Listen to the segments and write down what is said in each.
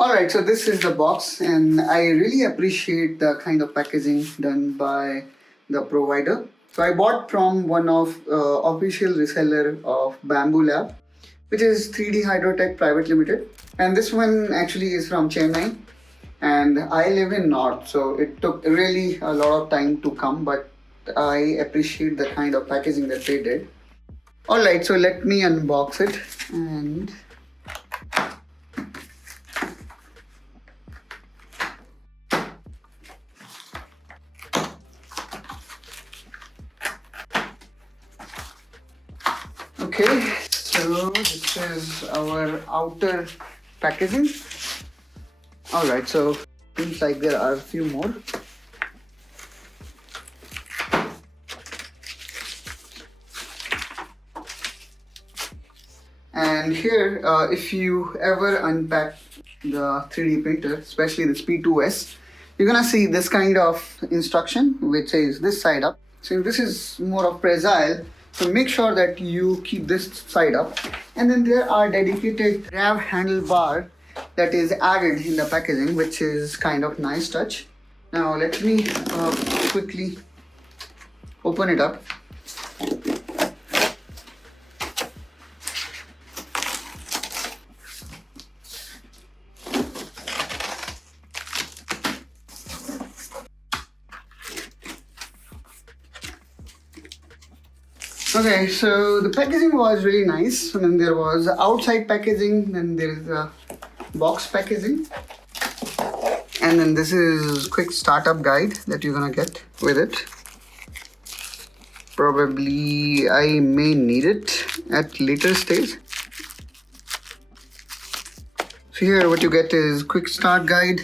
Alright, so this is the box, and I really appreciate the kind of packaging done by the provider. So I bought from one of official reseller of Bambu Lab, which is 3D Hydrotech Private Limited, and this one actually is from Chennai, and I live in North, so it took really a lot of time to come, but I appreciate the kind of packaging that they did. Alright, so let me unbox it and okay, so this is our outer packaging. Alright, so seems like there are a few more. And here, if you ever unpack the 3D printer, especially this P2S, you're gonna see this kind of instruction which says this side up. So this is more of fragile, so make sure that you keep this side up. And then there are dedicated grab handle bar that is added in the packaging, which is kind of nice touch. Now let me quickly open it up. Okay, so the packaging was really nice. And then there was outside packaging, then there is a box packaging. And then this is quick startup guide that you're gonna get with it. Probably I may need it at later stage. So here what you get is quick start guide.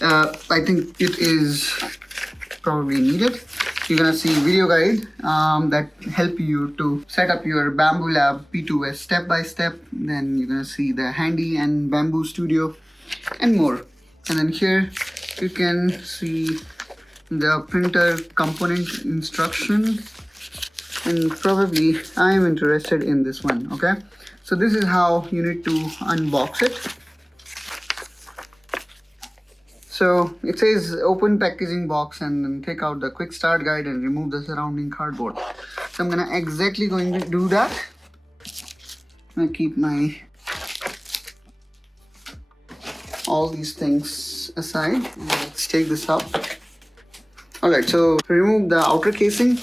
I think it is probably needed. You're gonna see video guide that help you to set up your Bambu Lab P2S step by step. Then you're gonna see the handy and Bambu Studio and more. And then here you can see the printer component instruction, and probably I'm interested in this one. Okay, so this is how you need to unbox it. So it says open packaging box and then take out the quick start guide and remove the surrounding cardboard. So I'm gonna exactly going to do that. I'm gonna keep my all these things aside. Let's take this out. Alright, so remove the outer casing,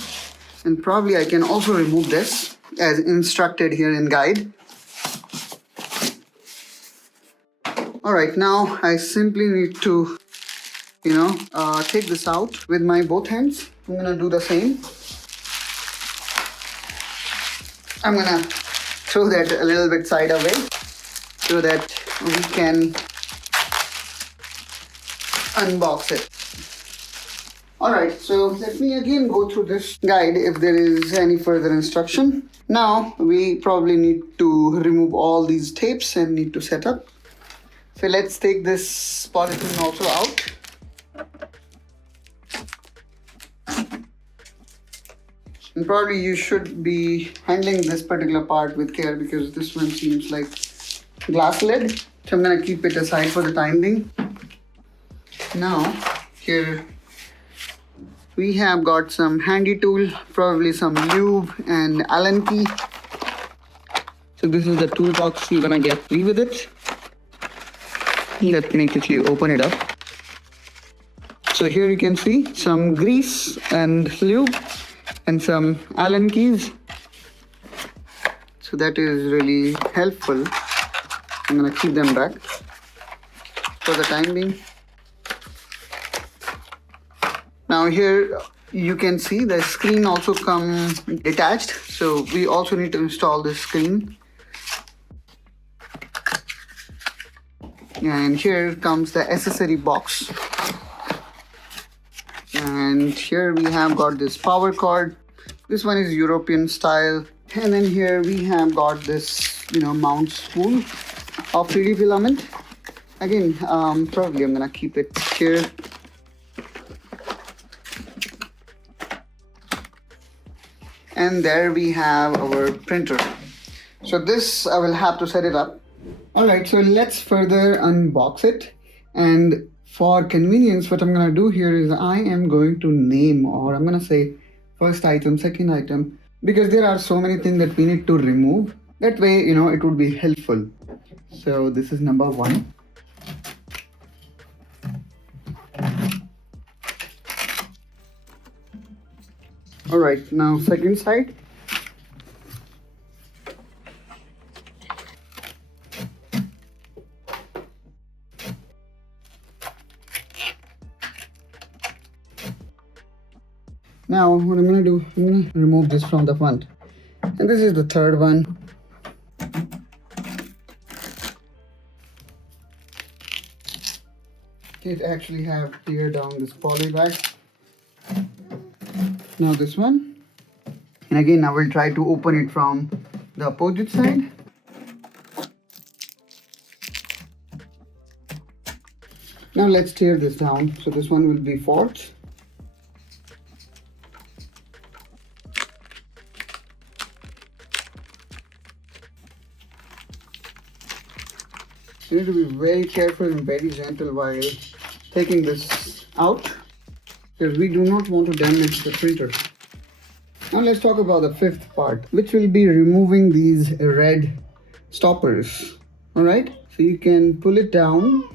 and probably I can also remove this as instructed here in guide. Alright, now I simply need to take this out with my both hands. I'm gonna do the same. I'm gonna throw that a little bit side away so that we can unbox it. Alright, so let me again go through this guide if there is any further instruction. Now we probably need to remove all these tapes and need to set up. So let's take this polythene also out. And probably you should be handling this particular part with care because this one seems like glass lid. So I'm gonna keep it aside for the time being. Now here we have got some handy tool, probably some lube and Allen key. So this is the toolbox you're gonna get free with it. Let me quickly open it up. So here you can see some grease and lube and some Allen keys. So that is really helpful. I'm gonna keep them back for the time being. Now here you can see the screen also comes detached. So we also need to install this screen. And here comes the accessory box. And here we have got this power cord. This one is European style. And then here we have got this, mount spool of 3D filament. Again, probably I'm gonna keep it here. And there we have our printer. So this I will have to set it up. Alright, so let's further unbox it. And for convenience, what I'm gonna do here is I am going to name, or I'm gonna say first item, second item, because there are so many things that we need to remove. That way, it would be helpful. So this is number 1. Alright, now second side. Now what I'm gonna do, I'm gonna remove this from the front. And this is the third one. It actually have tear down this poly bag. Now this one. And again, I will try to open it from the opposite side. Now let's tear this down. So this one will be fourth. You need to be very careful and very gentle while taking this out, because we do not want to damage the printer. Now let's talk about the fifth part, which will be removing these red stoppers. Alright, so you can pull it down.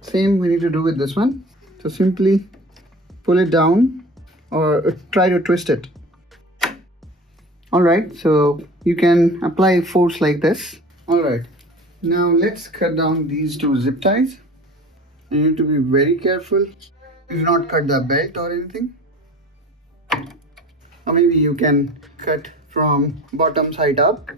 Same we need to do with this one. So simply pull it down or try to twist it. Alright, so you can apply force like this. Alright, now let's cut down these two zip ties. You need to be very careful. Do not cut the belt or anything. Or maybe you can cut from bottom side up.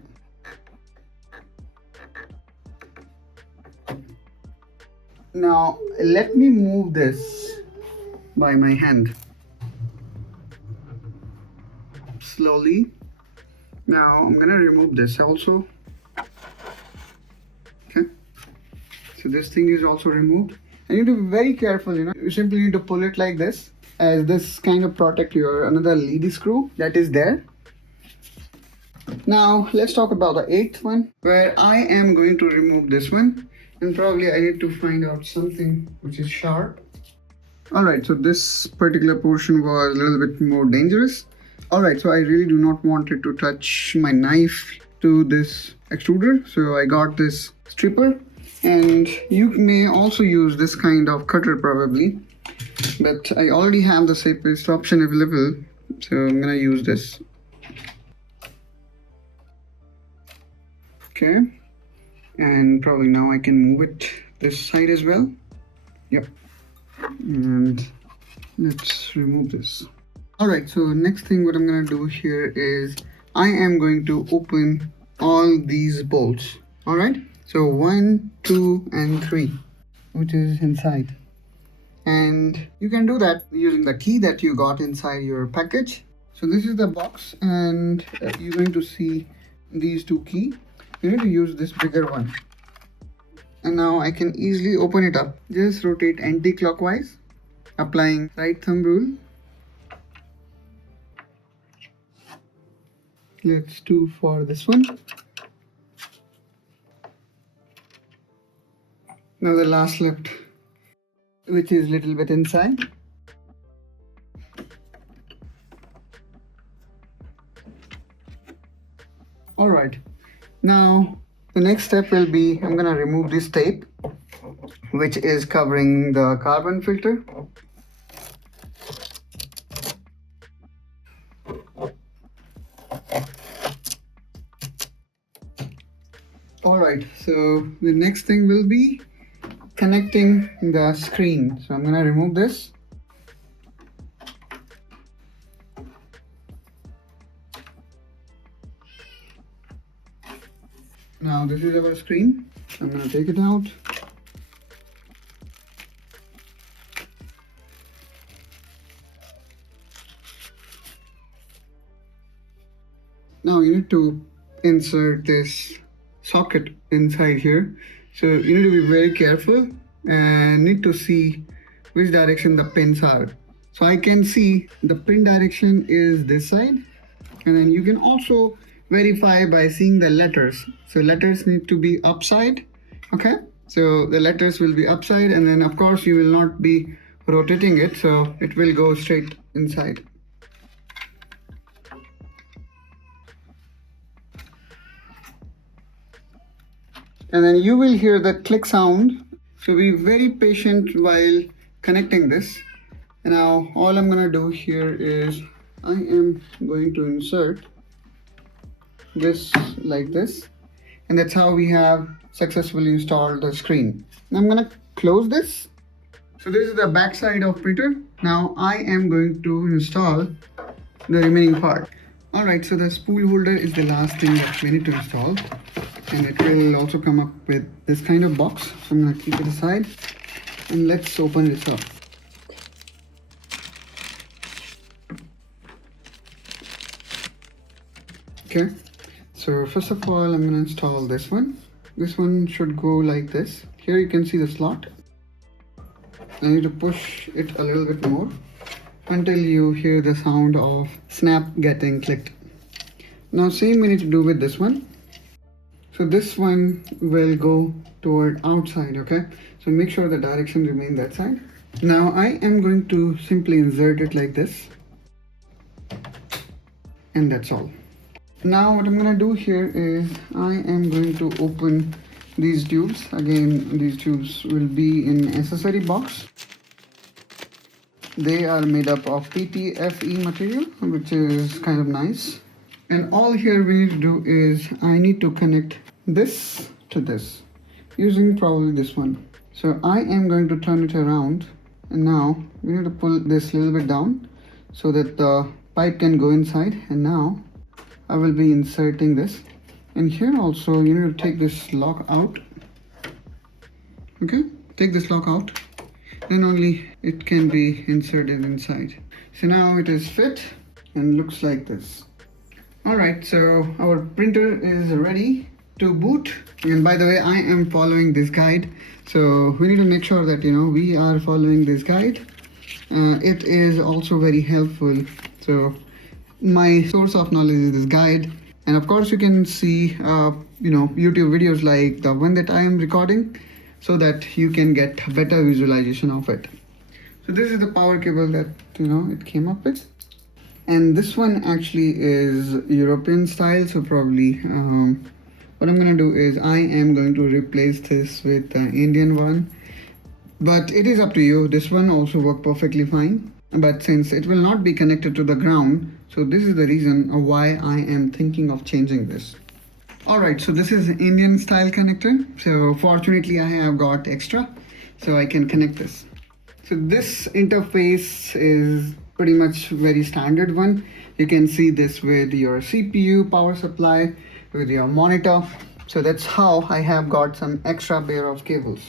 Now let me move this by my hand. Slowly. Now I'm gonna remove this also. Okay. So this thing is also removed. And you need to be very careful, You simply need to pull it like this, as this kind of protect your another lead screw that is there. Now let's talk about the eighth one, where I am going to remove this one. And probably I need to find out something which is sharp. Alright, so this particular portion was a little bit more dangerous. Alright, so I really do not want it to touch my knife to this extruder. So I got this stripper, and you may also use this kind of cutter probably. But I already have the safest option available, so I'm gonna use this. Okay, and probably now I can move it this side as well. Yep, and let's remove this. Alright, so next thing what I'm gonna do here is I am going to open all these bolts. Alright, so 1, 2 and 3, which is inside. And you can do that using the key that you got inside your package. So this is the box, and you're going to see these two keys. You need to use this bigger one. And now I can easily open it up. Just rotate anti-clockwise, applying right thumb rule. Let's do for this one. Now the last left, which is a little bit inside. Alright, now the next step will be I'm gonna remove this tape, which is covering the carbon filter. Alright, so the next thing will be connecting the screen. So I'm gonna remove this. Now this is our screen. I'm gonna take it out. Now you need to insert this socket inside here. So you need to be very careful and need to see which direction the pins are. So I can see the pin direction is this side, and then you can also verify by seeing the letters. So letters need to be upside. Okay, so the letters will be upside, and then of course you will not be rotating it, so it will go straight inside. And then you will hear the click sound. So be very patient while connecting this. And now all I'm gonna do here is I am going to insert this like this, and that's how we have successfully installed the screen. Now I'm gonna close this. So this is the back side of printer. Now I am going to install the remaining part. Alright, so the spool holder is the last thing that we need to install, and it will also come up with this kind of box. So I'm gonna keep it aside, and let's open this up. Okay, so first of all I'm gonna install this one. This one should go like this. Here you can see the slot. I need to push it a little bit more until you hear the sound of snap getting clicked. Now same we need to do with this one. So this one will go toward outside, okay? So make sure the direction remain that side. Now I am going to simply insert it like this. And that's all. Now what I'm gonna do here is I am going to open these tubes. Again, these tubes will be in accessory box. They are made up of PTFE material, which is kind of nice. And all here we need to do is I need to connect this to this using probably this one. So I am going to turn it around, and now we need to pull this a little bit down so that the pipe can go inside. And now I will be inserting this, and here also you need to take this lock out. Okay, take this lock out, then only it can be inserted inside. So now it is fit and looks like this. Alright, so our printer is ready to boot. And by the way, I am following this guide, so we need to make sure that we are following this guide. It is also very helpful. So my source of knowledge is this guide, and of course you can see YouTube videos like the one that I am recording, so that you can get better visualization of it. So this is the power cable that it came up with, and this one actually is European style, so probably what I'm gonna do is I am going to replace this with the Indian one, but it is up to you. This one also works perfectly fine, but since it will not be connected to the ground, so this is the reason why I am thinking of changing this. Alright, so this is Indian style connector. So fortunately I have got extra, so I can connect this. So this interface is pretty much very standard one. You can see this with your CPU power supply, with your monitor. So that's how I have got some extra pair of cables.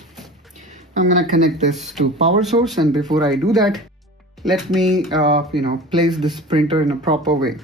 I'm gonna connect this to power source, and before I do that, let me place this printer in a proper way.